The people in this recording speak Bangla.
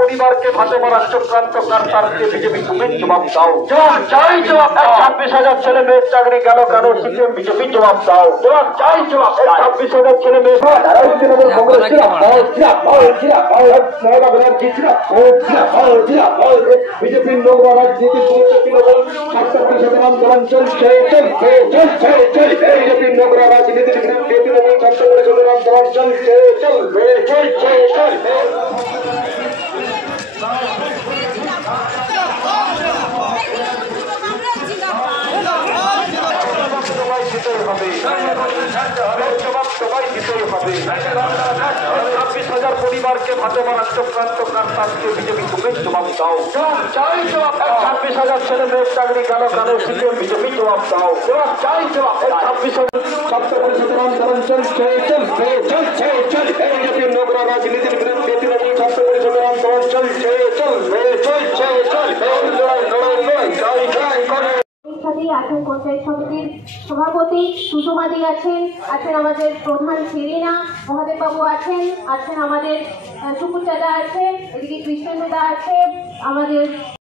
পরিবার কে ভাতে মারার চক্রান্ত কারতারকে বিজেপি তুমি জবাব দাও। 26,000 ছেলে মেয়ের চাকরি গেল কেন? সিপিএম বিজেপি জবাব দাও। 26,000 ছেলে মেয়ে তৃণমূল বিজেপির নোংরা রাজনীতির তৃণমূল 26,000 আন্দোলন চলছে বিজেপির নোংরা রাজনীতির বিরুদ্ধে তৃণমূল ছাত্র পরিষদের আন্দোলন চলছে চলবে চলছে চলবে। পরিবারকে ভাতে মারার চক্রান্ত কারতারকে বিজেপি তুমি জবাব দাও। 26,000 ছেলে মেয়ের চাকরি গেল কেন? সিপিএম বিজেপি জবাব দাও। 26,000 ছাত্র পরিষদের আন্দোলন চলছে চলবে চলছে চলবে বিজেপির নোংরা রাজনীতির বিরুদ্ধে তৃণমূল ছাত্র পরিষদের আন্দোলন চলছে চলবে চলছে চলবে। আছেন পঞ্চায়েত সমিতির সভাপতি সুষমাদি আছেন আমাদের প্রধান সেরিনা মহাদেব বাবু আছেন আমাদের সুকুর চাঁদা আছে, এদিকে কৃষ্ণেন্দু দা আছে, আমাদের